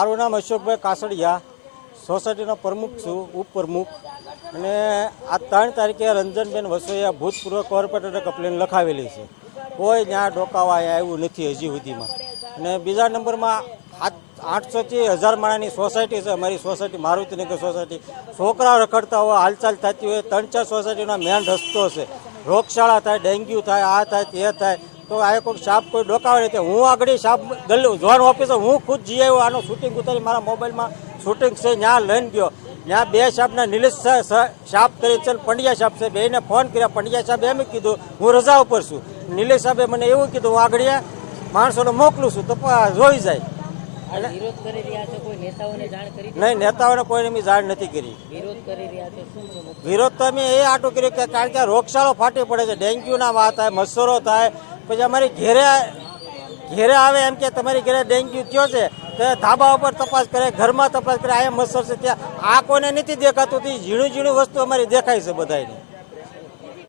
મારું નામ અશોકભાઈ કાસડિયા, સોસાયટીનો પ્રમુખ છું, ઉપપ્રમુખ. અને આ 3 તારીખે રંજનબેન વસોયા ભૂતપૂર્વ કોર્પોરેટરે કમ્પ્લેન લખાવેલી છે. કોઈ ત્યાં ડોકાવા આવ્યું નથી હજી સુધીમાં. અને બીજા નંબરમાં 800 થી 1000 માણાની સોસાયટી છે અમારી સોસાયટી, મારુતિનગર સોસાયટી. છોકરા રખડતા હોય, હાલચાલ થતી હોય, 3-4 સોસાયટીનો મેન રસ્તો છે. રોગશાળા થાય, ડેન્ગ્યુ થાય, આ થાય તે થાય, તો આ કોઈ સાપ કોઈ ડોકાવે નથી. હું આગળ સાપ ઝોન ઓફિસર હું ખુદ જઈ આવ્યો, આનો શૂટિંગ ઉતારી મારા મોબાઈલમાં શૂટિંગ છે, ત્યાં લઈને ગયો. ત્યાં 2 સાપના નિલેશ સાપ કરી ચલ પંડ્યા સાહેબ છે, બેને ફોન કર્યા. પંડ્યા સાહેબ એમ કીધું હું રજા ઉપર છું. નિલેશ સાહેબે મને એવું કીધું હું આગળ માણસોને મોકલું છું તો જોઈ જાય. નહીં, નેતાઓને કોઈને મેં જાણ નથી કરી. વિરોધ તો અમે એ આટું કર્યું કે કારણ કે રોગચાળો ફાટી પડે છે, ડેન્ગ્યુના વાત થાય, મચ્છરો થાય. પછી અમારી ઘેરે આવે એમ કે તમારી ઘરે ડેન્ગ્યુ થયો છે તો ધાબા ઉપર તપાસ કરે, ઘરમાં તપાસ કરે, અહીંયા મચ્છર છે ત્યાં. આ કોઈને નથી દેખાતું. ઝીણું ઝીણું વસ્તુ અમારી દેખાય છે બધાને.